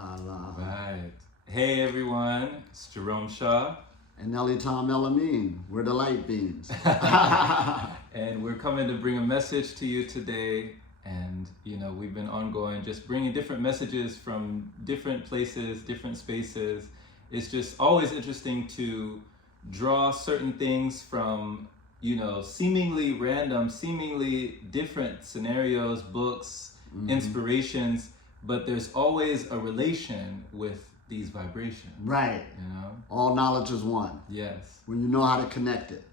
la la. Right. Hey everyone, it's jromeshaw. And Elitomelamin, we're the light beams. And we're coming to bring a message to you today. And we've been ongoing, just bringing different messages from different places, different spaces. It's just always interesting to draw certain things from, seemingly random, seemingly different scenarios, books, inspirations, but there's always a relation with these vibrations. Right. All knowledge is one. Yes. When you know how to connect it.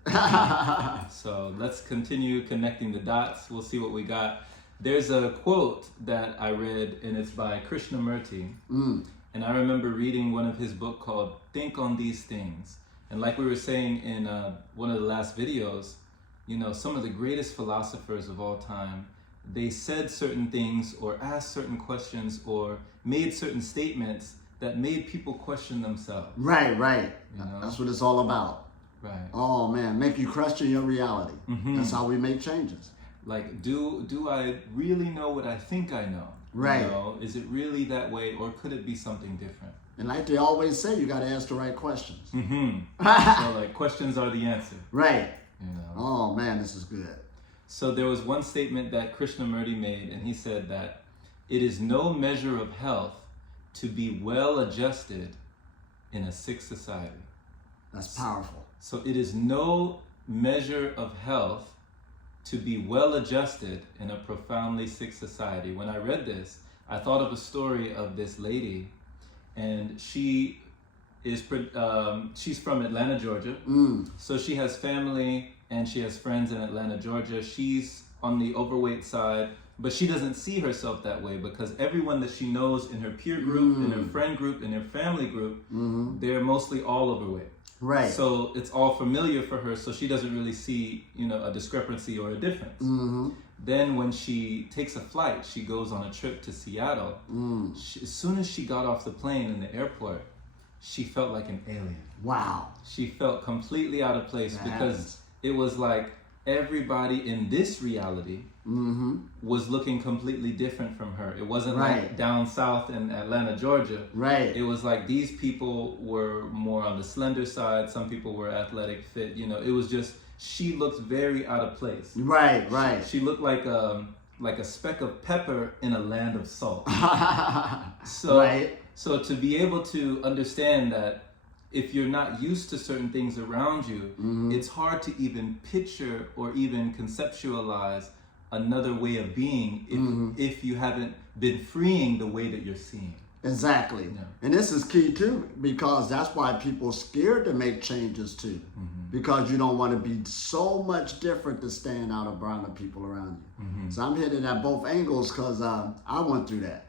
So let's continue connecting the dots. We'll see what we got. There's a quote that I read, and it's by Krishnamurti. And I remember reading one of his book called Think on These Things. And like we were saying in one of the last videos, some of the greatest philosophers of all time, they said certain things or asked certain questions or made certain statements that made people question themselves. Right. That's what it's all about. Right. Oh man, make you question your reality. That's how we make changes. Like, do I really know what I think I know? Right. Is it really that way, or could it be something different? And like they always say, you got to ask the right questions. So like, questions are the answer. Right. Oh man, this is good. So there was one statement that Krishnamurti made, and he said that it is no measure of health to be well adjusted in a sick society. That's powerful. So it is no measure of health to be well adjusted in a profoundly sick society. When I read this, I thought of a story of this lady, and she is she's from Atlanta, Georgia. So she has family and she has friends in Atlanta, Georgia. She's on the overweight side, but she doesn't see herself that way because everyone that she knows in her peer group, in her friend group, in her family group, they're mostly all overweight. Right. So it's all familiar for her, so she doesn't really see, a discrepancy or a difference. Then when she takes a flight, she goes on a trip to Seattle. As soon as she got off the plane in the airport, she felt like an alien. Wow. She felt completely out of place because it was like everybody in this reality was looking completely different from her. It wasn't like down south in Atlanta, Georgia. Right. It was like these people were more on the slender side. Some people were athletic, fit. It was just, she looked very out of place. Right. She looked like a speck of pepper in a land of salt. So to be able to understand that if you're not used to certain things around you, it's hard to even picture or even conceptualize another way of being if you haven't been freeing the way that you're seeing. Exactly. Yeah. And this is key too, because that's why people are scared to make changes too. Because you don't want to be so much different to stand out around the people around you. So I'm hitting at both angles because I went through that.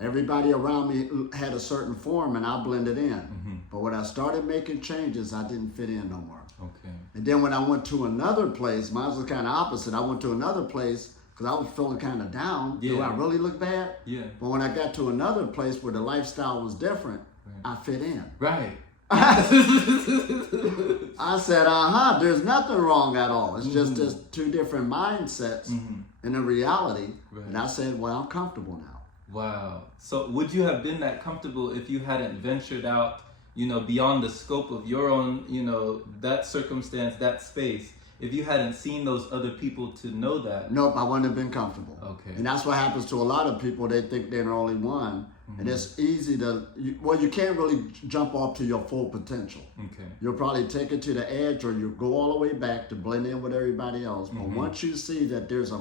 Everybody around me had a certain form and I blended in. But when I started making changes, I didn't fit in no more. Okay. And then when I went to another place, mine was kind of opposite. I went to another place because I was feeling kind of down. Yeah. Do I really look bad? Yeah. But when I got to another place where the lifestyle was different, I fit in. Right. I said, there's nothing wrong at all. It's just there's two different mindsets in the reality. Right. And I said, well, I'm comfortable now. Wow. So would you have been that comfortable if you hadn't ventured out, beyond the scope of your own, that circumstance, that space? If you hadn't seen those other people to know that? Nope, I wouldn't have been comfortable. Okay. And that's what happens to a lot of people. They think they're the only one. And it's easy to, you can't really jump off to your full potential. Okay. You'll probably take it to the edge or you'll go all the way back to blend in with everybody else. But once you see that there's a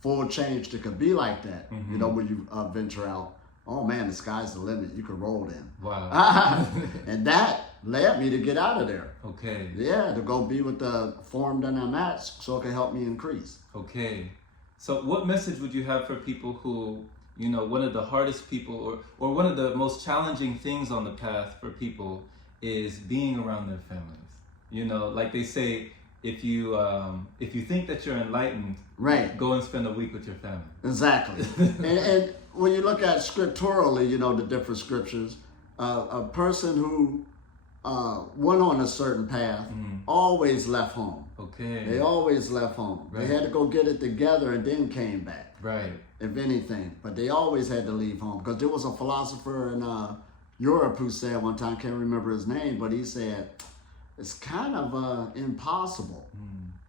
full change that could be like that, when you venture out, oh man, the sky's the limit. You could roll in. Wow. And that led me to get out of there. Okay. Yeah, to go be with the form that I'm at so it can help me increase. Okay. So what message would you have for people who, one of the hardest people or one of the most challenging things on the path for people is being around their families? Like they say, if you think that you're enlightened, go and spend a week with your family. Exactly. and when you look at scripturally, the different scriptures, a person who went on a certain path always left home. Okay. They always left home. They had to go get it together and then came back. Right. if anything. But they always had to leave home, because there was a philosopher in Europe who said one time, can't remember his name, but he said, it's kind of impossible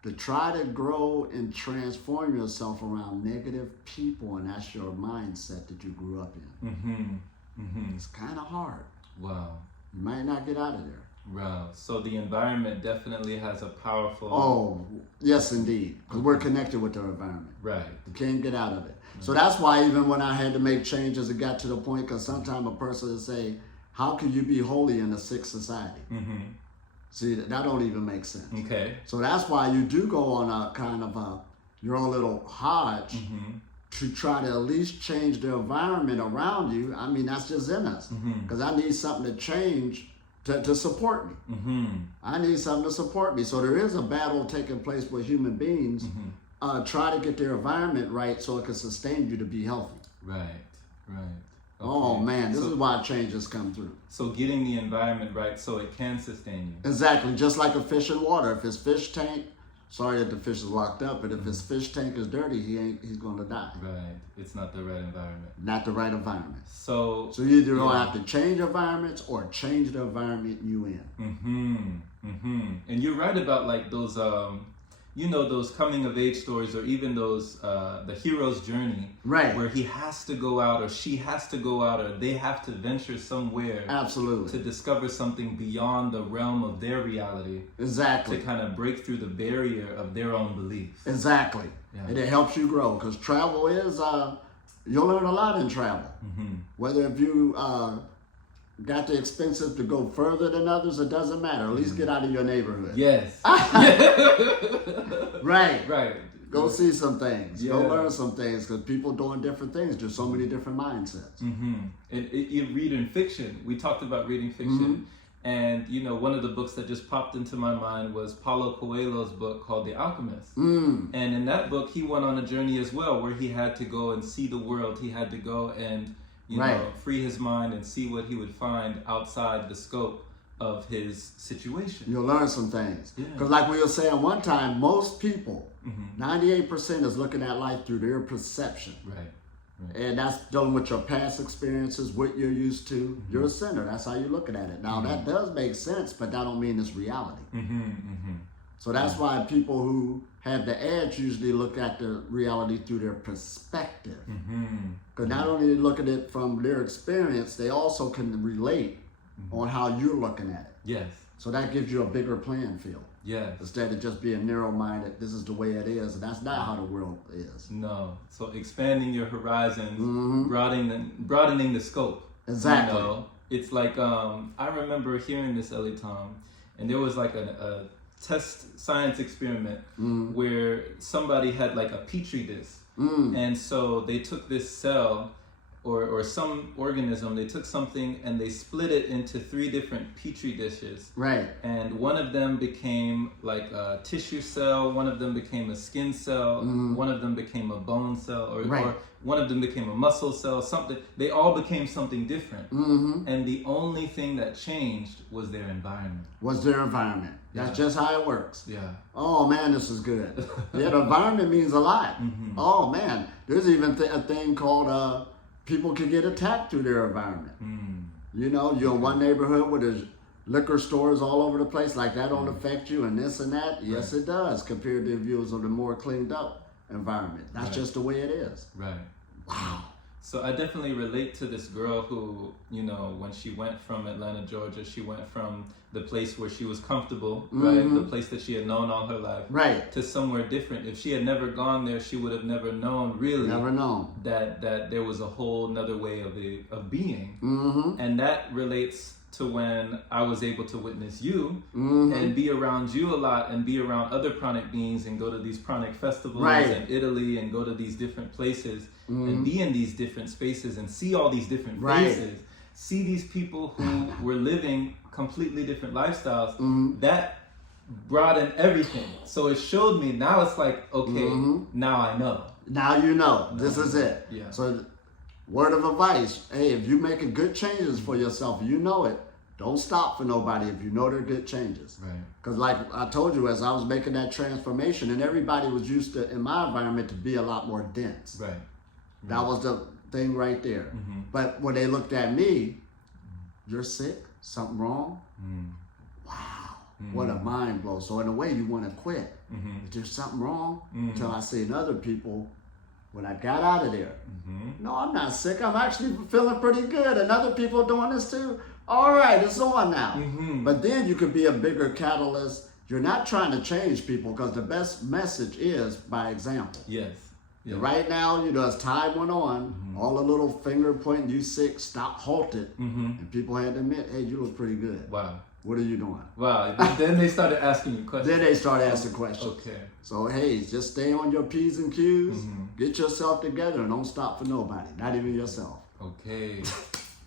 to try to grow and transform yourself around negative people, and that's your mindset that you grew up in. It's kind of hard. Wow. You might not get out of there. Wow. So the environment definitely has a powerful... Oh, yes, indeed. Because we're connected with the environment. Right. You can't get out of it. So that's why even when I had to make changes, it got to the point, because sometimes a person will say, how can you be holy in a sick society? See, that don't even make sense. Okay. So that's why you do go on a kind of your own little hodge to try to at least change the environment around you. I mean, that's just in us. Because I need something to change to support me. I need something to support me. So there is a battle taking place with human beings. Try to get their environment right so it can sustain you to be healthy. Right. Okay. Oh man, this is why changes come through. So getting the environment right so it can sustain you. Exactly, just like a fish in water. If his fish tank, sorry that the fish is locked up, but if his fish tank is dirty, he's gonna die. Right, it's not the right environment. Not the right environment. So you either gonna have to change environments or change the environment you in. And you're right about like those those coming of age stories, or even those the hero's journey, right, where he has to go out, or she has to go out, or they have to venture somewhere, absolutely, to discover something beyond the realm of their reality, exactly, to kind of break through the barrier of their own beliefs. Exactly. And it helps you grow, because travel is you'll learn a lot in travel. Whether if you got the expensive to go further than others, it doesn't matter. At least get out of your neighborhood. Yes. Right. Go see some things. Yeah. Go learn some things, because people doing different things. There's so many different mindsets. And you read in fiction. We talked about reading fiction. And, one of the books that just popped into my mind was Paulo Coelho's book called The Alchemist. And in that book, he went on a journey as well, where he had to go and see the world. He had to go and free his mind and see what he would find outside the scope of his situation. You'll learn some things. Because like we were saying one time, most people, 98% is looking at life through their perception. Right. And that's dealing with your past experiences, what you're used to. You're a sinner. That's how you're looking at it. Now, that does make sense, but that don't mean it's reality. So that's why people who have the edge usually look at the reality through their perspective. Because not only look at it from their experience, they also can relate on how you're looking at it. Yes. So that gives you a bigger playing field. Yes. Instead of just being narrow-minded, this is the way it is, and that's not how the world is. No. So expanding your horizons, broadening the scope. Exactly. It's like, I remember hearing this, Elitom, and there was like a test science experiment where somebody had like a petri dish, and so they took this cell or some organism, they took something and they split it into 3 different petri dishes, right, and one of them became like a tissue cell, one of them became a skin cell, one of them became a bone cell, or one of them became a muscle cell, something. They all became something different. And the only thing that changed was their environment. That's just how it works. Yeah. Oh man, this is good. The environment means a lot. Oh man, there's even a thing called people can get attacked through their environment. You're in one neighborhood where there's liquor stores all over the place, like that don't affect you, and this and that. Yes, it does, compared to views of the more cleaned up environment. That's just the way it is. Right. Wow. So I definitely relate to this girl who, when she went from Atlanta, Georgia, she went from the place where she was comfortable, right, the place that she had known all her life, right, to somewhere different. If she had never gone there, she would have never known, really, that there was a whole nother way of being. And that relates to when I was able to witness you and be around you a lot, and be around other pranic beings, and go to these pranic festivals in Italy, and go to these different places and be in these different spaces and see all these different faces, see these people who were living completely different lifestyles. That brought in everything. So it showed me, now it's like, okay, now I know. Now you know. This is it. Yeah. So word of advice, hey, if you're making good changes for yourself, you know it, don't stop for nobody if you know they're good changes. Right. Because like I told you, as I was making that transformation, and everybody was used to, in my environment, to be a lot more dense. Right. That was the thing right there. But when they looked at me, you're sick, something wrong? Wow, what a mind blow. So in a way, you want to quit. Is there something wrong? Until I seen other people, when I got out of there, no, I'm not sick. I'm actually feeling pretty good. And other people doing this too. All right, it's on now. But then you could be a bigger catalyst. You're not trying to change people because the best message is by example. Yes. Right now, as time went on, all the little finger pointing, you sick, stop, halted. And people had to admit, hey, you look pretty good. Wow. What are you doing? Wow. Then they started asking you questions. Then they started asking questions. Okay. So, hey, just stay on your P's and Q's. Get yourself together and don't stop for nobody, not even yourself. Okay.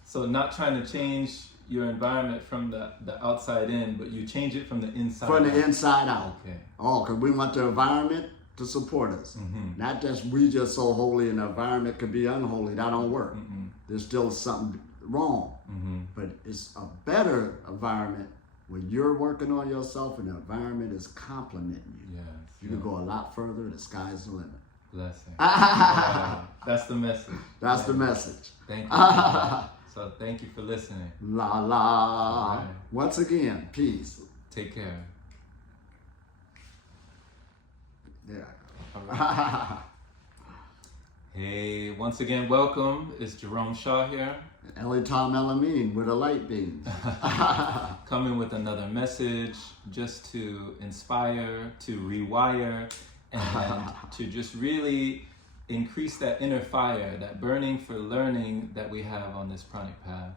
So not trying to change your environment from the outside in, but you change it from the inside From out. the inside out. Okay. Oh, because we want the environment to support us. Not just we just so holy and the environment could be unholy. That don't work. There's still something wrong. But it's a better environment when you're working on yourself and the environment is complimenting you. Yes. You can go a lot further. The sky's the limit. Blessing. Wow. That's the message. That's the message. Thank you. So thank you for listening. La la. Right. Once again, peace. Take care. Yeah. All right. Hey, once again, welcome. It's jromeshaw here. Elitomelamin with a light beam. Coming with another message just to inspire, to rewire, and to just really increase that inner fire, that burning for learning that we have on this pranic path.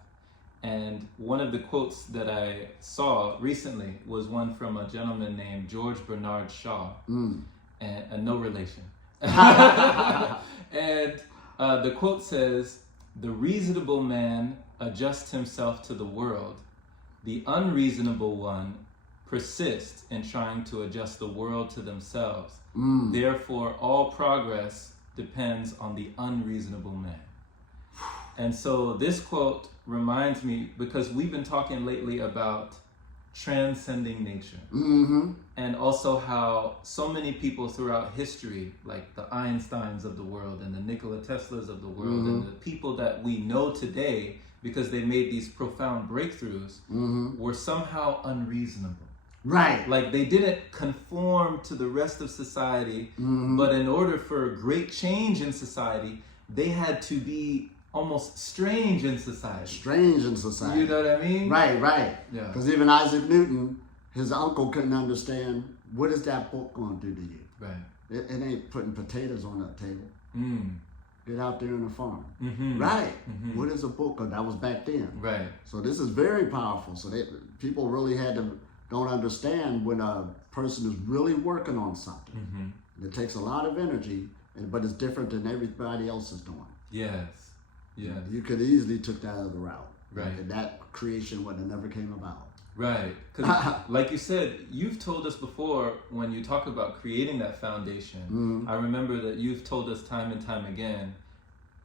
And one of the quotes that I saw recently was one from a gentleman named George Bernard Shaw, and no relation. And the quote says, "The reasonable man adjusts himself to the world. The unreasonable one persists in trying to adjust the world to themselves. Therefore, all progress depends on the unreasonable man." And so this quote reminds me, because we've been talking lately about transcending nature. And also how so many people throughout history, like the Einsteins of the world and the Nikola Teslas of the world, and the people that we know today, because they made these profound breakthroughs, were somehow unreasonable. Right. Like they didn't conform to the rest of society, but in order for great change in society, they had to be almost strange in society. Strange in society. You know what I mean? Right, right. Yeah. Because even Isaac Newton, his uncle couldn't understand, what is that book going to do to you? Right. It ain't putting potatoes on that table. Get out there on the farm. Right. What is a book? 'Cause that was back then. Right. So this is very powerful. So people really don't understand when a person is really working on something. It takes a lot of energy, but it's different than everybody else is doing. Yes. Yeah. You could easily took that other route. Right. And that creation would have never came about. Right. Because like you said, you've told us before, when you talk about creating that foundation, I remember that you've told us time and time again,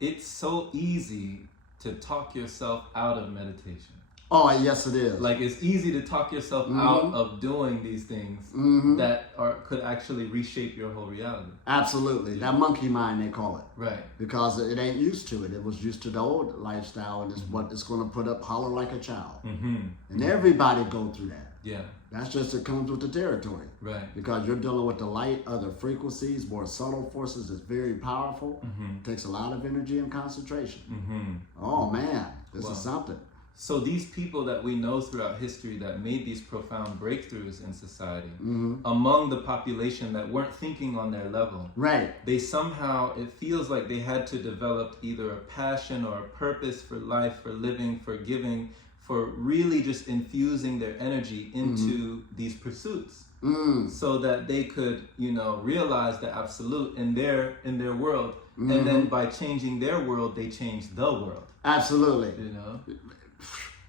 it's so easy to talk yourself out of meditation. Oh, yes, it is. Like it's easy to talk yourself out of doing these things that could actually reshape your whole reality. Absolutely. That monkey mind, they call it. Right. Because it ain't used to it. It was used to the old lifestyle, and it's what it's going to put up, holler like a child. And everybody go through that. Yeah. That's just, it comes with the territory. Right. Because you're dealing with the light, other frequencies, more subtle forces. It's very powerful. It takes a lot of energy and concentration. Oh, man. This is something. So these people that we know throughout history that made these profound breakthroughs in society, among the population that weren't thinking on their level, right? They somehow, it feels like they had to develop either a passion or a purpose for life, for living, for giving, for really just infusing their energy into these pursuits, so that they could, realize the absolute in their world, and then by changing their world, they changed the world. Absolutely.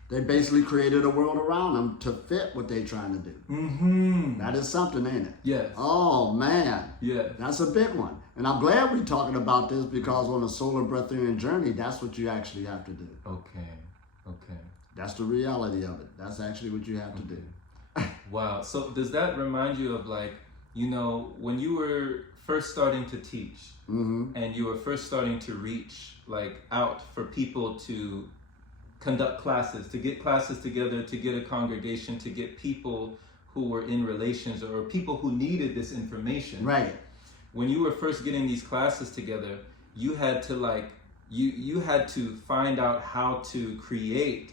They basically created a world around them to fit what they're trying to do. That is something, ain't it? Yes. Oh, man. Yeah. That's a big one. And I'm glad we're talking about this, because on a solar breatharian journey, that's what you actually have to do. Okay. That's the reality of it. That's actually what you have to do. Wow. So does that remind you of like you know, when you were first starting to teach and you were first starting to reach like out for people to conduct classes, to get classes together, to get a congregation, to get people who were in relations or people who needed this information. Right. When you were first getting these classes together, you had to like, you had to find out how to create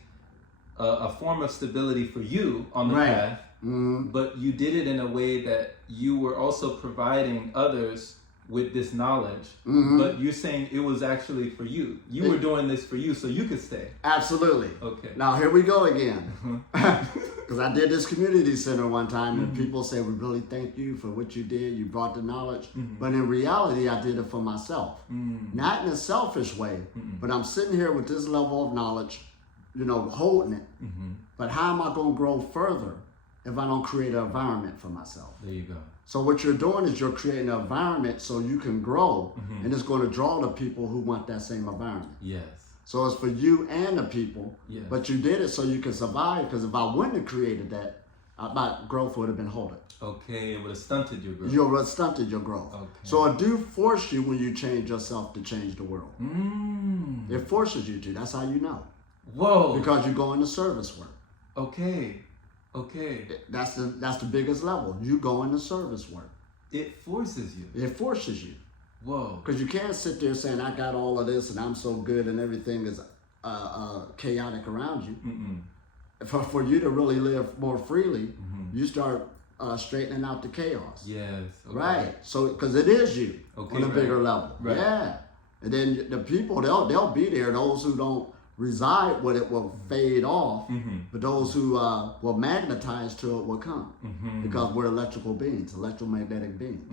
a form of stability for you on the path, but you did it in a way that you were also providing others with this knowledge, but you're saying it was actually for you. You were doing this for you so you could stay. Absolutely. Okay. Now here we go again. Because I did this community center one time and people say, we really thank you for what you did. You brought the knowledge. But in reality, I did it for myself. Not in a selfish way, but I'm sitting here with this level of knowledge, you know, holding it. But how am I going to grow further if I don't create an environment for myself? There you go. So what you're doing is you're creating an environment so you can grow, and it's going to draw the people who want that same environment. Yes. So it's for you and the people, Yes. but you did it so you can survive, because if I wouldn't have created that, my growth would have been halted. Okay, it would have stunted your growth. You would have stunted your growth. Okay. So it do force you when you change yourself to change the world. It forces you to. That's how you know. Whoa. Because you go into service work. Okay. Okay. That's the biggest level. You go into service work. It forces you. It forces you. Whoa. Because you can't sit there saying, I got all of this and I'm so good and everything is chaotic around you. For you to really live more freely, you start straightening out the chaos. Yes. Okay. Right. So, because it is you on a bigger level. Right. Yeah. And then the people, they'll be there. Those who don't reside with it will fade off, but those who will magnetize to it will come, because we're electrical beings, electromagnetic beings.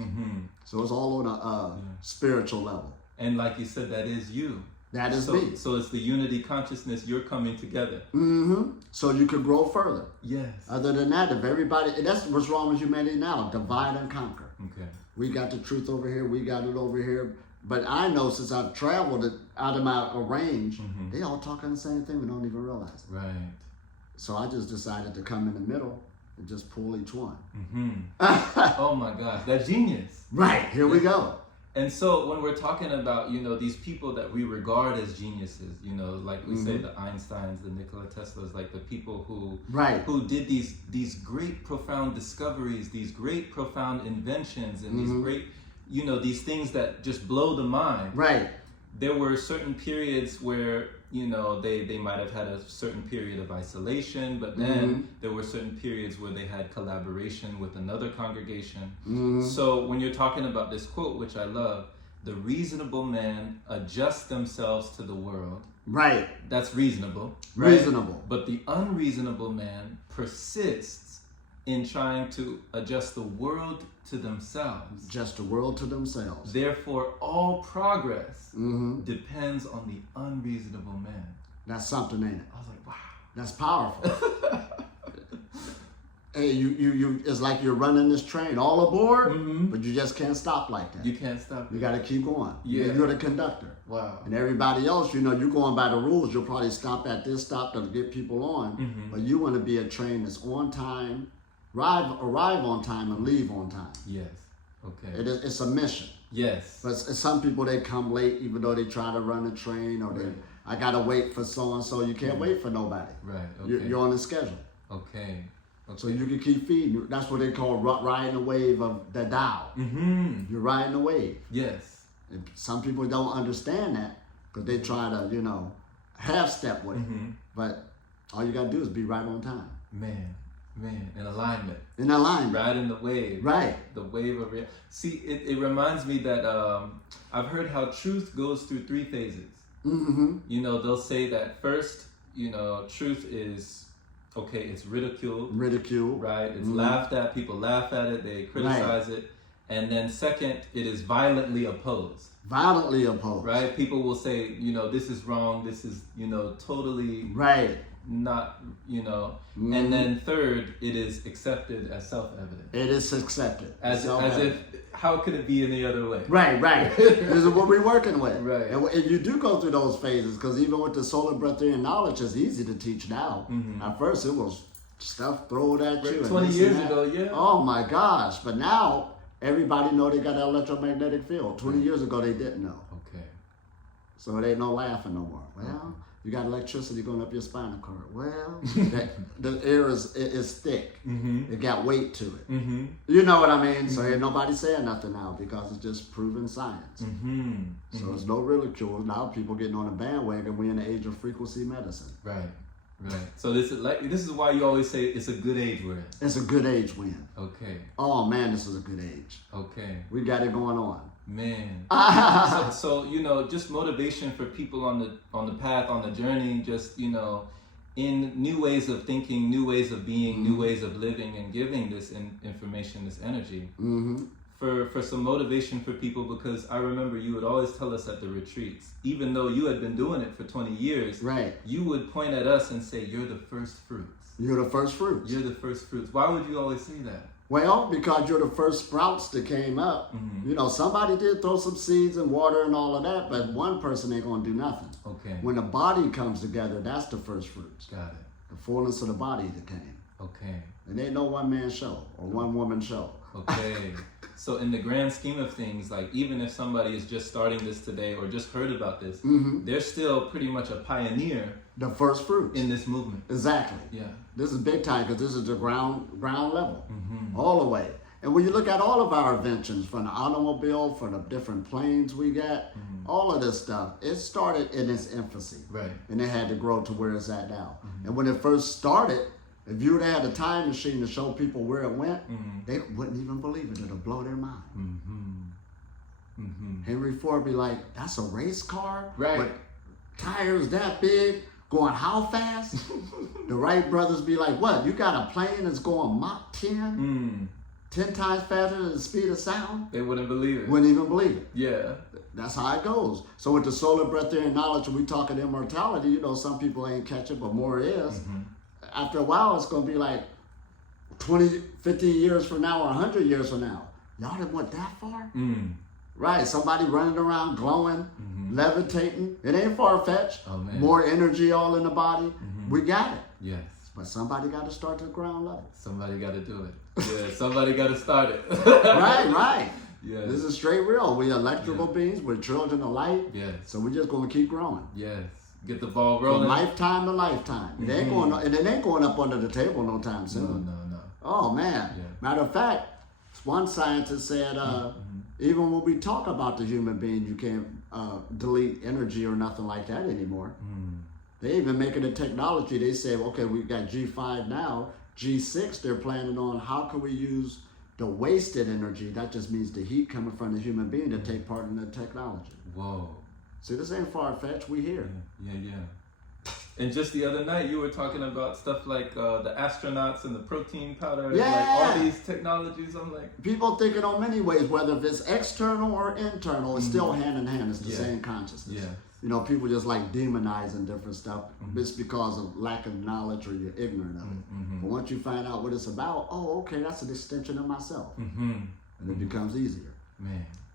So it's all on a spiritual level. And like you said, that is you. That is me. So it's the unity consciousness, you're coming together. So you could grow further. Yes. Other than that, if everybody, and that's what's wrong with humanity now, divide and conquer. Okay. We got the truth over here, we got it over here. But I know since I've traveled it out of my range, they all talking the same thing, we don't even realize it. Right. So I just decided to come in the middle and just pull each one. Oh my gosh, that's genius. Right, here we go. And so when we're talking about, you know, these people that we regard as geniuses, you know, like we say the Einsteins, the Nikola Teslas, like the people who who did these great profound discoveries, these great profound inventions, and these great, you know, these things that just blow the mind. Right. There were certain periods where, you know, they might have had a certain period of isolation, but then there were certain periods where they had collaboration with another congregation. So when you're talking about this quote, which I love, the reasonable men adjust themselves to the world. Right. That's reasonable. Right? Reasonable. But the unreasonable man persists in trying to adjust the world to themselves. Just the world to themselves. Therefore, all progress depends on the unreasonable man. That's something, ain't it? I was like, wow. That's powerful. Hey, you it's like you're running this train all aboard, but you just can't stop like that. You can't stop. You got to keep going. Yeah. You're the conductor. Wow. And everybody else, you know, you're going by the rules. You'll probably stop at this stop to get people on, but you want to be a train that's on time, arrive on time, and leave on time. Yes. Okay. It's a mission. Yes. But some people, they come late even though they try to run the train, or I got to wait for so-and-so. You can't wait for nobody. Right. Okay. You're on the schedule. Okay. So you can keep feeding. That's what they call riding the wave of the Tao. You're riding the wave. Yes. And some people don't understand that because they try to, you know, half-step with it. But all you got to do is be right on time. Man, in alignment. In alignment. Riding the wave. Right. The wave of reality. See, it reminds me that I've heard how truth goes through 3 phases. You know, they'll say that first, you know, truth is, okay, it's ridiculed. Right. It's laughed at. People laugh at it. They criticize it. And then second, it is violently opposed. Violently opposed. Right. People will say, you know, this is wrong. This is, you know, totally not, you know. And then third, it is accepted as self-evident. It is accepted. As if, how could it be any other way? Right. This is what we're working with. Right. And you do go through those phases, because even with the solar breatharian knowledge, it's easy to teach now. At first, it was stuff thrown at you. 20 years ago, yeah. Oh my gosh. But now, Everybody know they got an electromagnetic field. 20 years ago, they didn't know. Okay. So it ain't no laughing no more. Well, you got electricity going up your spinal cord. Well, the air is thick. Mm-hmm. It got weight to it. Mm-hmm. You know what I mean? So ain't nobody saying nothing now because it's just proven science. Mm-hmm. So it's no ridicule. Now people getting on the bandwagon. We're in the age of frequency medicine. Right. Right. So this is why you always say it's a good age we're in. It's a good age we're in. Okay. Oh man, this is a good age. Okay. We got it going on. Man. so just motivation for people on the path, on the journey, just in new ways of thinking, new ways of being, new ways of living, and giving this information, this energy. Mm-hmm. For some motivation for people, because I remember you would always tell us at the retreats, even though you had been doing it for 20 years, right? You would point at us and say, "You're the first fruits. You're the first fruits. You're the first fruits." Why would you always say that? Well, because you're the first sprouts that came up. Mm-hmm. Somebody did throw some seeds and water and all of that, but one person ain't gonna do nothing. Okay. When the body comes together, that's the first fruits. Got it. The fullness of the body that came. Okay. It ain't no one man show or one woman show. Okay. So in the grand scheme of things, like even if somebody is just starting this today or just heard about this, they're still pretty much a pioneer. The first fruits. In this movement. Exactly. Yeah. This is big time because this is the ground level. All the way. And when you look at all of our inventions, from the automobile, from the different planes we got, all of this stuff, it started in its infancy. Right. And it had to grow to where it's at now. And when it first started, if you would have had a time machine to show people where it went, they wouldn't even believe it. It'll blow their mind. Henry Ford be like, that's a race car? Right. With tires that big, going how fast? The Wright brothers be like, what? You got a plane that's going Mach 10? 10 times faster than the speed of sound? They wouldn't believe it. Wouldn't even believe it. Yeah. That's how it goes. So with the solar breatharian knowledge, when we talking immortality, some people ain't catch it, but more is. After a while, it's going to be like 20, 50 years from now or 100 years from now. Y'all didn't went that far? Right, somebody running around glowing, levitating. It ain't far-fetched. Oh, man. More energy all in the body. We got it. Yes. But somebody got to start to the ground level. Somebody got to do it. Yeah, somebody got to start it. Right. Yeah. This is straight real. We electrical beings. We're children of light. Yes. So we're just going to keep growing. Yes. Get the ball rolling. From lifetime to lifetime. It ain't going up under the table no time soon. No. Oh, man. Yeah. Matter of fact, one scientist said, even when we talk about the human being, you can't delete energy or nothing like that anymore. They even making a technology. They say, okay, we've got G5 now. G6, they're planning on how can we use the wasted energy, that just means the heat coming from the human being, to take part in the technology. Whoa. See, this ain't far-fetched. We here. Yeah. And just the other night, you were talking about stuff like the astronauts and the protein powder, and like all these technologies. I'm like, people think it on many ways, whether if it's external or internal, it's still hand in hand. It's the same consciousness. Yeah. People just like demonizing different stuff. It's because of lack of knowledge or you're ignorant of it. But once you find out what it's about, okay, that's an extension of myself. And it becomes easier.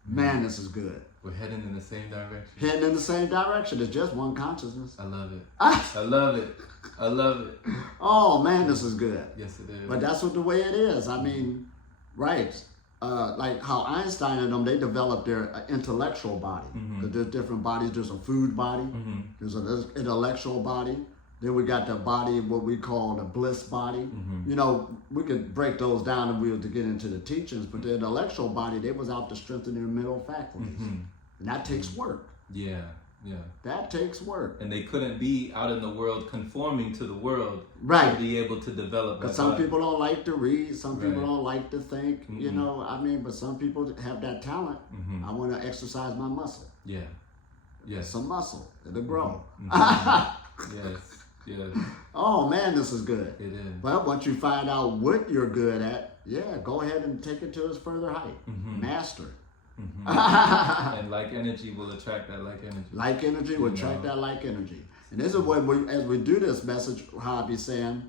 Man, this is good. We're heading in the same direction. Heading in the same direction. It's just one consciousness. I love it. I love it. Oh, man, this is good. Yes, it is. But that's what the way it is. I mean, right. Like how Einstein and them, they developed their intellectual body. Because there's different bodies. There's a food body. There's an intellectual body. Then we got the body, what we call the bliss body. We could break those down and we were to get into the teachings, but the intellectual body, they was out to strengthen their mental faculties. And that takes work. Yeah. That takes work. And they couldn't be out in the world conforming to the world to be able to develop that. Because some people don't like to read, some people don't like to think, but some people have that talent. I want to exercise my muscle. Yeah. Yes. Some muscle. It'll grow. Yes. Oh man, this is good. It is. But once you find out what you're good at, go ahead and take it to its further height. Master it. And like energy will attract that like energy. Like energy will attract that like energy. And this is what as we do this message, how I be saying,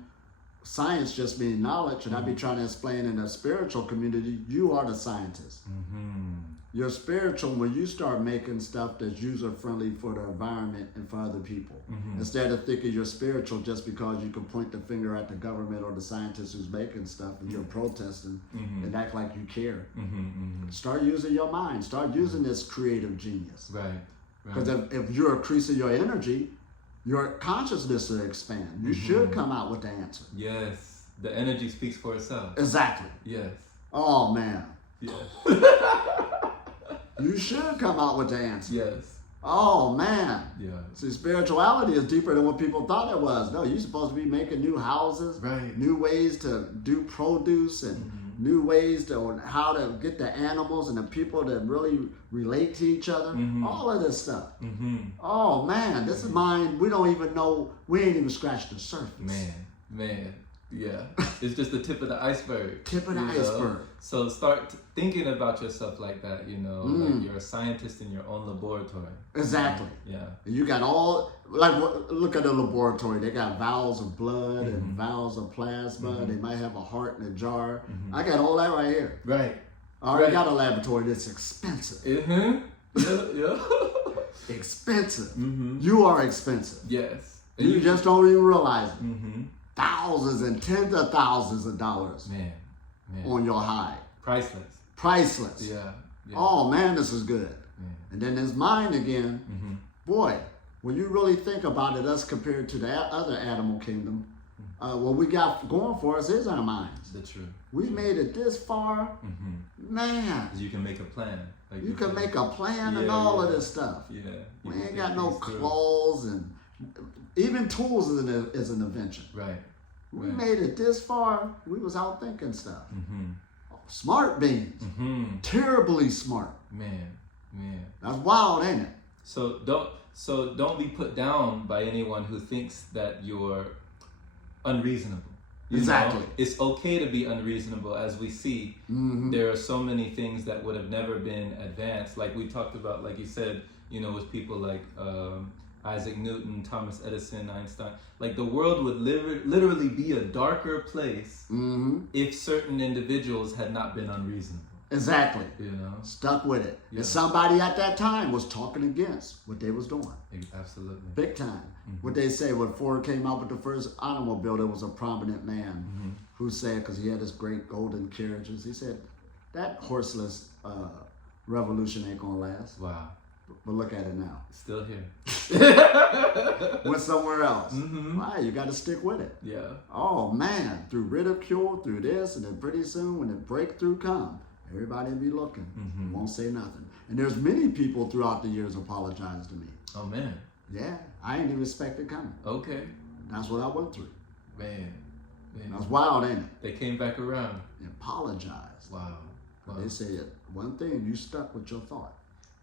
science just means knowledge, and I be trying to explain in the spiritual community, you are the scientist. Your spiritual, when you start making stuff that's user-friendly for the environment and for other people, instead of thinking you're spiritual just because you can point the finger at the government or the scientist who's making stuff and you're protesting and act like you care. Start using your mind. Start using this creative genius. Right. Because if you're increasing your energy, your consciousness will expand. You should come out with the answer. Yes. The energy speaks for itself. Exactly. Yes. Oh, man. Yes. You should come out with the answer. Yes. Oh, man. Yeah. See, spirituality is deeper than what people thought it was. No, you're supposed to be making new houses, Right. new ways to do produce, and new ways to how to get the animals and the people to really relate to each other. All of this stuff. Oh, man. This is mine. We don't even know. We ain't even scratched the surface. Man. Yeah. It's just the tip of the iceberg. Tip of the iceberg. So start thinking about yourself like that, like you're a scientist in your own laboratory. Exactly. Yeah. You got all, like, look at the laboratory. They got vials of blood and vials of plasma. They might have a heart in a jar. I got all that right here. Right. I already got a laboratory that's expensive. Yeah. Expensive. You are expensive. Yes. You just don't even realize it. Thousands and tens of thousands of dollars Man. on your hide. Priceless. Priceless. Yeah. Oh, man, this is good. And then there's mine again. Boy, when you really think about it, us compared to the other animal kingdom, what we got going for us is our minds. The truth. We made it this far. Man. You can make a plan. Like You can make a plan and all of this stuff. Yeah. We ain't got no clothes, and even tools is an invention. Right. We made it this far. We was out thinking stuff. Smart beings. Terribly smart. Man. That's wild, ain't it? So don't be put down by anyone who thinks that you're unreasonable. Exactly. It's okay to be unreasonable, as we see. There are so many things that would have never been advanced. Like we talked about, like you said, with people like Isaac Newton, Thomas Edison, Einstein. Like the world would literally be a darker place if certain individuals had not been unreasonable. Exactly. Stuck with it. Yeah. And somebody at that time was talking against what they was doing. Absolutely. Big time. What they say, when Ford came out with the first automobile, there was a prominent man who said, because he had his great golden carriages, he said, that horseless revolution ain't gonna last. Wow. But look at it now. Still here. Went somewhere else. Why? You got to stick with it. Yeah. Oh, man. Through ridicule, through this, and then pretty soon when the breakthrough come, everybody will be looking. Won't say nothing. And there's many people throughout the years apologize to me. Oh, man. Yeah. I ain't even expect it coming. Okay. That's what I went through. Man. That's wild, ain't it? They came back around. They apologized. Wow. They said, one thing, you stuck with your thought.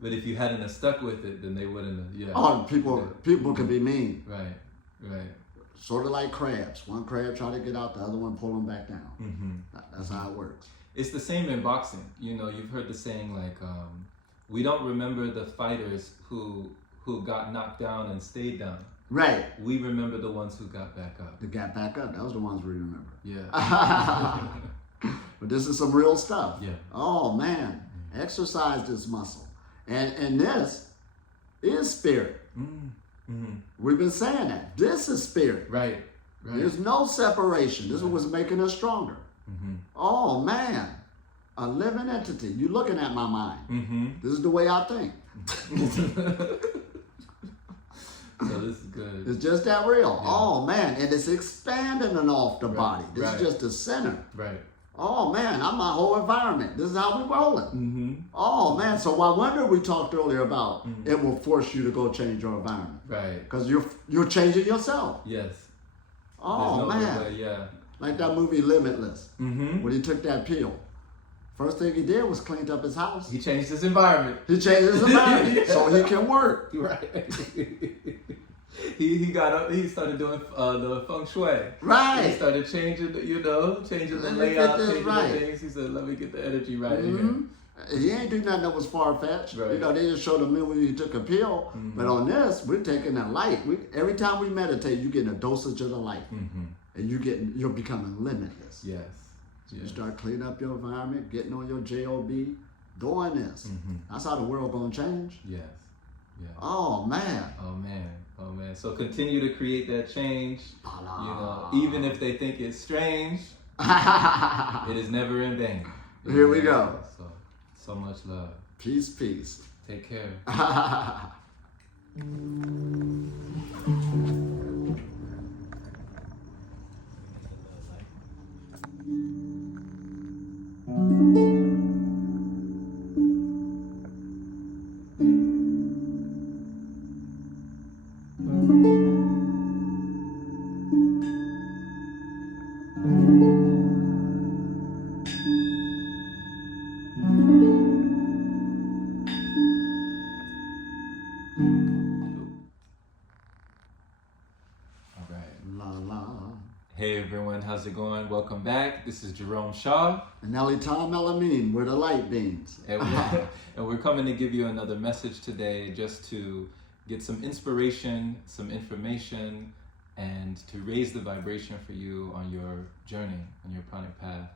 But if you hadn't have stuck with it, then they wouldn't have. Yeah. Oh, people can be mean. Right. Sort of like crabs. One crab try to get out, the other one pull them back down. That's how it works. It's the same in boxing. You've heard the saying like, we don't remember the fighters who got knocked down and stayed down. Right. We remember the ones who got back up. They got back up. Those are the ones we remember. Yeah. But this is some real stuff. Yeah. Oh, man. Exercise this muscle. And this is spirit. We've been saying that. This is spirit. Right. There's no separation. This is what's making us stronger. Oh, man. A living entity. You're looking at my mind. This is the way I think. So this is good. It's just that real. Yeah. Oh, man. And it's expanding and off the body. This is just the center. Right. Oh, man. I'm my whole environment. This is how we rolling. Oh, man. So I wonder, we talked earlier about it will force you to go change your environment. Right. Because you're changing yourself. Yes. Oh, man. Way, yeah. Like that movie Limitless. When he took that pill. First thing he did was cleaned up his house. He changed his environment. He changed his environment so he can work. Right. He got up. He started doing the feng shui. Right. He started changing the layout, changing the things. He said, "Let me get the energy right here." He ain't do nothing that was far-fetched. Right. They just showed him when he took a pill. But on this, we're taking the light. Every time we meditate, you're getting a dosage of the light. And you're becoming limitless. Yes. You start cleaning up your environment, getting on your JOB, doing this. That's how the world gonna change. Yes. Yeah. Oh man. Oh man. Oh man. So continue to create that change. You know, even if they think it's strange, it is never in vain. Here we go. So much love. Peace, peace. Take care. Hey everyone, how's it going? Welcome back. This is jromeshaw. And Elitomelamin, we're the light beams. And we're coming to give you another message today just to get some inspiration, some information, and to raise the vibration for you on your journey, on your pranic path.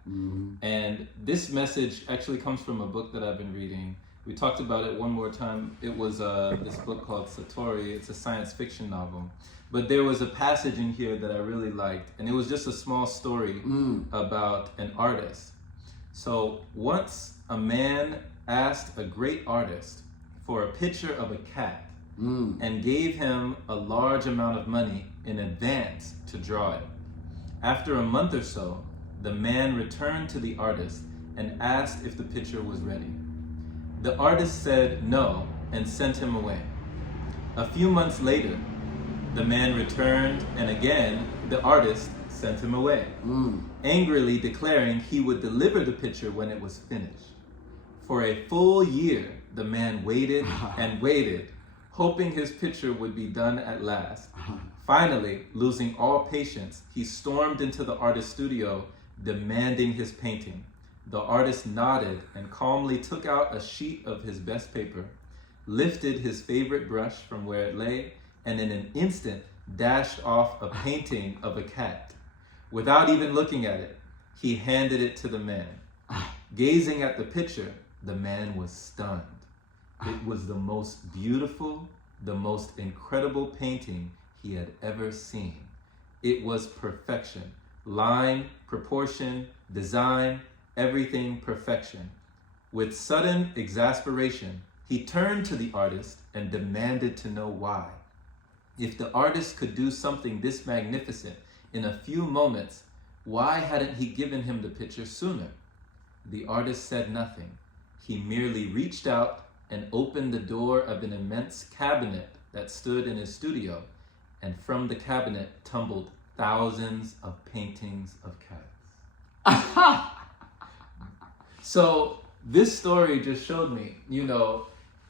And this message actually comes from a book that I've been reading. We talked about it one more time. It was this book called Satori. It's a science fiction novel. But there was a passage in here that I really liked, and it was just a small story about an artist. So once a man asked a great artist for a picture of a cat and gave him a large amount of money in advance to draw it. After a month or so, the man returned to the artist and asked if the picture was ready. The artist said no and sent him away. A few months later, the man returned, and again, the artist sent him away, angrily declaring he would deliver the picture when it was finished. For a full year, the man waited and waited, hoping his picture would be done at last. Finally, losing all patience, he stormed into the artist's studio, demanding his painting. The artist nodded and calmly took out a sheet of his best paper, lifted his favorite brush from where it lay, and in an instant dashed off a painting of a cat. Without even looking at it, he handed it to the man. Gazing at the picture, the man was stunned. It was the most beautiful, the most incredible painting he had ever seen. It was perfection. Line, proportion, design, everything perfection. With sudden exasperation, he turned to the artist and demanded to know why. If the artist could do something this magnificent in a few moments, why hadn't he given him the picture sooner? The artist said nothing. He merely reached out and opened the door of an immense cabinet that stood in his studio, and from the cabinet tumbled thousands of paintings of cats. So this story just showed me,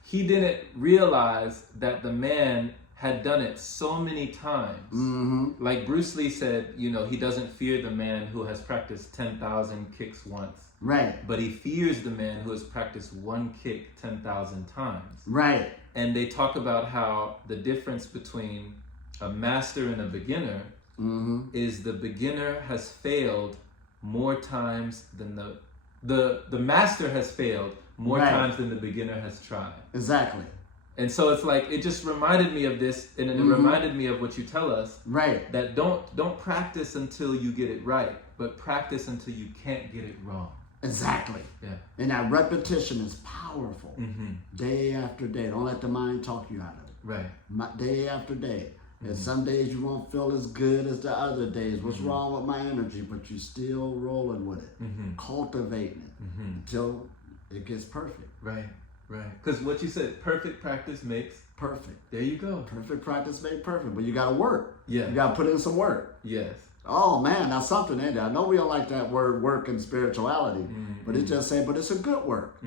he didn't realize that the man had done it so many times. Like Bruce Lee said, he doesn't fear the man who has practiced 10,000 kicks once. Right. But he fears the man who has practiced one kick 10,000 times. Right. And they talk about how the difference between a master and a beginner is the beginner has failed more times than the master has failed more times than the beginner has tried. Exactly. And so it's like, it just reminded me of this, and it reminded me of what you tell us. Right. That don't practice until you get it right, but practice until you can't get it wrong. Exactly. Yeah. And that repetition is powerful. Day after day. Don't let the mind talk you out of it. Right. Day after day. And some days you won't feel as good as the other days. What's wrong with my energy? But you're still rolling with it. Cultivating it until it gets perfect. Right. Right. Because what you said, perfect practice makes perfect. There you go. Perfect practice makes perfect. But you got to work. Yeah. You got to put in some work. Yes. Oh man, that's something, ain't it? I know we don't like that word work and spirituality, but it's just saying, but it's a good work.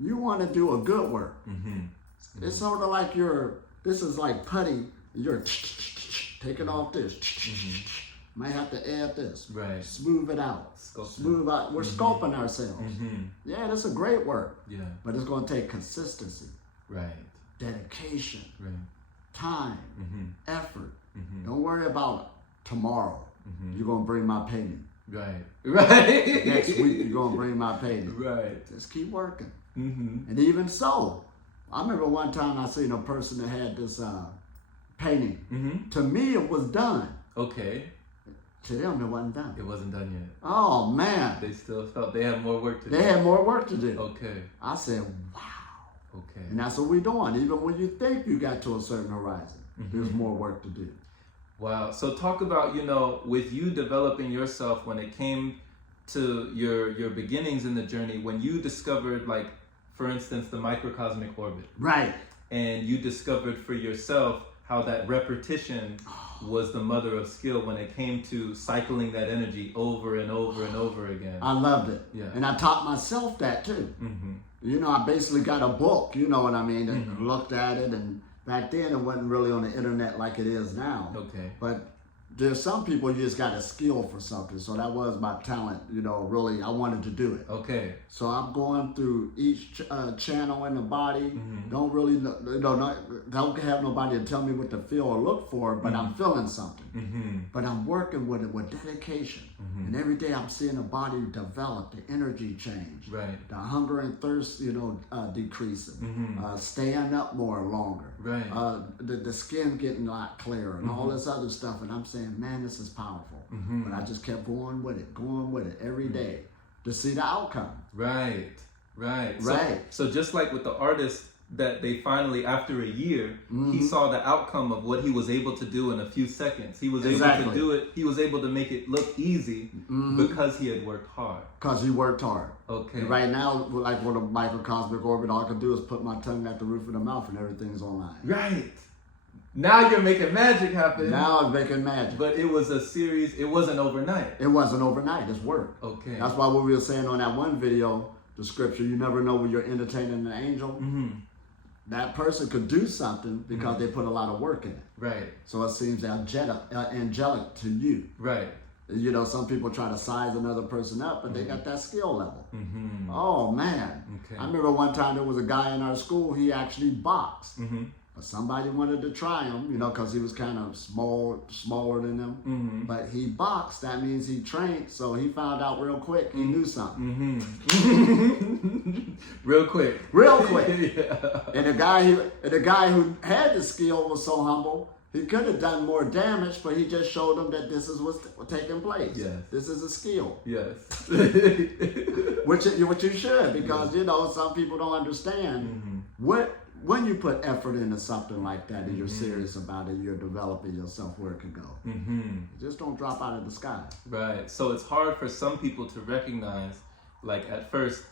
You want to do a good work. It's sort of like this is like putty. You're taking off this. Might have to add this. Right. Smooth it out. Smooth out. We're sculpting ourselves. Yeah, that's a great work. Yeah. But it's going to take consistency. Right. Dedication. Right. Time. Effort. Don't worry about tomorrow. You're going to bring my payment. Right. Right. Next week, you're going to bring my payment. Right. Just keep working. And even so, I remember one time I seen a person that had this painting. To me, it was done. Okay. To them, it wasn't done. It wasn't done yet. Oh, man. They still felt they had more work to do. They had more work to do. Okay. I said, wow. Okay. And that's what we're doing. Even when you think you got to a certain horizon, there's more work to do. Wow. So talk about, with you developing yourself when it came to your beginnings in the journey, when you discovered, like, for instance, the microcosmic orbit. Right. And you discovered for yourself how that repetition was the mother of skill when it came to cycling that energy over and over and over again. I loved it. Yeah. And I taught myself that too. I basically got a book, you know what I mean, and looked at it. And back then it wasn't really on the internet like it is now. Okay. But there's some people you just got a skill for something. So that was my talent, really, I wanted to do it. Okay. So I'm going through each channel in the body. Don't really, don't have nobody to tell me what to feel or look for, but I'm feeling something. But I'm working with it with dedication. And every day I'm seeing the body develop, the energy change. Right. The hunger and thirst, decreasing. Staying up more longer. Right. The skin getting a lot clearer and all this other stuff. And I'm saying, man, this is powerful. But I just kept going with it every day to see the outcome. Right. Right. So just like with the artist that they finally, after a year, he saw the outcome of what he was able to do in a few seconds. He was able to do it. He was able to make it look easy because he had worked hard. Because he worked hard. Okay. And right now, like with a microcosmic orbit, all I can do is put my tongue at the roof of the mouth and everything's online. Right. Now you're making magic happen. Now I'm making magic. But it was a series. It wasn't overnight. It wasn't overnight. It's work. Okay. That's why what we were saying on that one video, the scripture, you never know when you're entertaining an angel. That person could do something because they put a lot of work in it. Right. So it seems angelic to you. Right. Some people try to size another person up, but they got that skill level. Oh, man. Okay. I remember one time there was a guy in our school, he actually boxed. But somebody wanted to try him, because he was kind of smaller than them. But he boxed. That means he trained. So he found out real quick. He knew something. Real quick. Yeah. And the guy who had the skill was so humble. He could have done more damage, but he just showed them that this is what's taking place. Yes. This is a skill. Yes. which you should, because some people don't understand when you put effort into something like that and you're serious about it, you're developing yourself where it can go. Just don't drop out of the sky. Right. So it's hard for some people to recognize, like at first,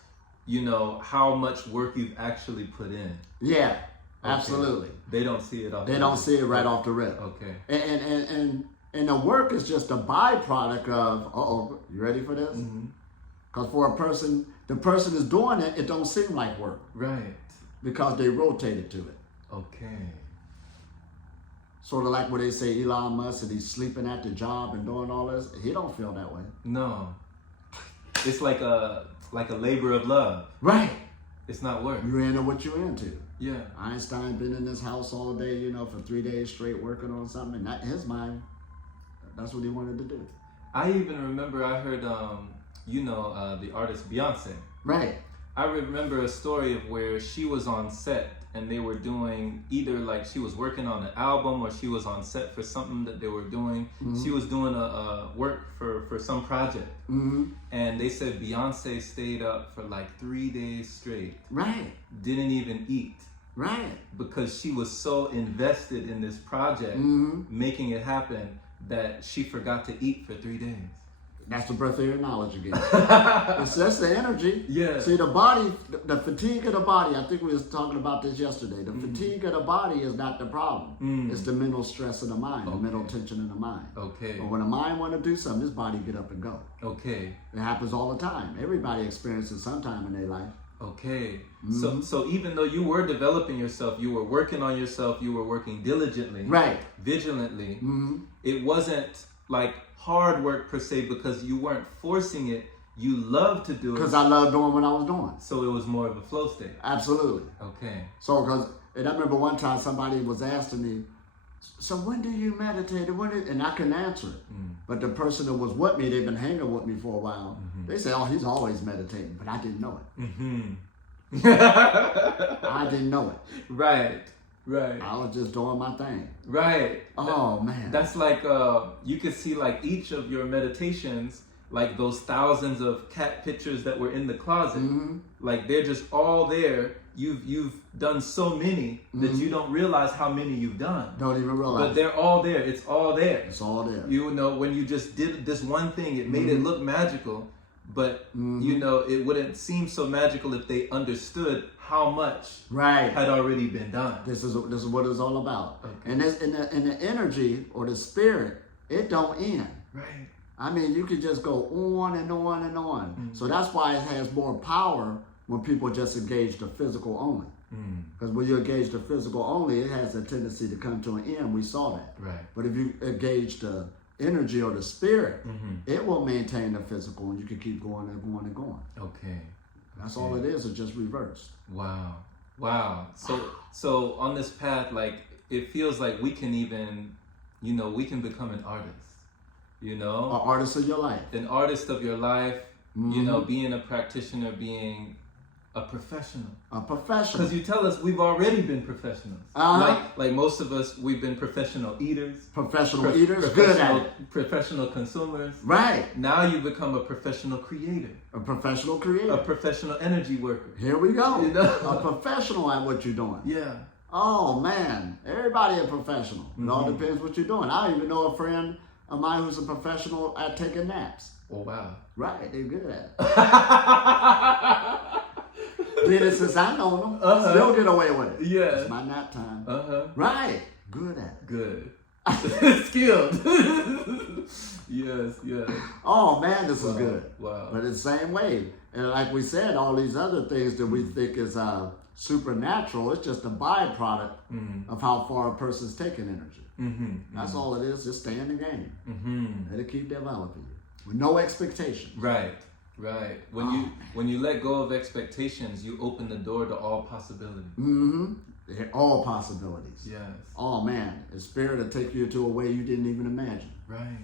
how much work you've actually put in. Yeah, absolutely. They don't see it off. They don't see it right off the rip. Okay. And the work is just a byproduct of, you ready for this? Because for a person, the person is doing it, it don't seem like work. Right. Because they rotated to it. Okay. Sort of like when they say Elon Musk and he's sleeping at the job and doing all this. He don't feel that way. No. It's like a labor of love. Right. It's not work. You're into what you're into. Yeah. Einstein been in this house all day, for 3 days straight working on something. And that, his mind, that's what he wanted to do. I even remember I heard, the artist Beyonce. Right. I remember a story of where she was on set and they were doing either like she was working on an album or she was on set for something that they were doing. She was doing a work for some project. And they said Beyonce stayed up for like 3 days straight. Right. Didn't even eat. Right. Because she was so invested in this project, making it happen, that she forgot to eat for 3 days. That's the breatharian knowledge again. It's just the energy. Yeah. See, the body, the fatigue of the body, I think we was talking about this yesterday. The fatigue of the body is not the problem. It's the mental stress of the mind, the mental tension in the mind. Okay. But when the mind want to do something, this body get up and go. Okay. It happens all the time. Everybody experiences sometime in their life. Okay. So even though you were developing yourself, you were working on yourself, you were working diligently, right, vigilantly, it wasn't like hard work per se because you weren't forcing it. You loved to do it. Because I loved doing what I was doing. So it was more of a flow state. Absolutely. Okay. So, and I remember one time somebody was asking me, so when do you meditate? And I couldn't answer it. But the person that was with me, they've been hanging with me for a while. They say, oh, he's always meditating. But I didn't know it. I didn't know it. Right. I was just doing my thing. Right. Oh man. That's like you could see like each of your meditations, like those thousands of cat pictures that were in the closet, like they're just all there. You've done so many that you don't realize how many you've done. Don't even realize. But they're all there. It's all there. It's all there. You know, when you just did this one thing, it made it look magical, but you know, it wouldn't seem so magical if they understood how much had already been done. This is what it's all about. Okay. And this, in the energy or the spirit, it don't end. Right. I mean, you could just go on and on and on. So that's why it has more power when people just engage the physical only. Because when you engage the physical only, it has a tendency to come to an end. We saw that. Right. But if you engage the energy or the spirit, it will maintain the physical, and you can keep going and going and going. Okay. That's all it is. It's just reversed. Wow. So on this path, like it feels like we can even, you know, we can become an artist. You know, An artist of your life. An artist of your life. You know, being a practitioner, being a professional. A professional. Because you tell us we've already been professionals. Like most of us, we've been professional eaters. Professional eaters, good at it. Professional consumers. Right. Now you become a professional creator. A professional creator. A professional energy worker. Here we go. You know? A professional at what you're doing. Yeah. Oh man, everybody a professional. It all depends what you're doing. I even know a friend of mine who's a professional at taking naps. Oh wow. Right, they're good at it. Did it since I know them. Still get away with it. Yeah. It's my nap time. Right. Good at it. Good. Skilled. Yes. Oh man, this is good. Wow. But it's the same way. And like we said, all these other things that we think is supernatural, it's just a byproduct of how far a person's taking energy. That's all it is. Just stay in the game. Let it keep developing you with no expectation. Right. When you let go of expectations, you open the door to all possibilities. All possibilities. Yes. Oh man, the spirit will take you to a way you didn't even imagine. Right.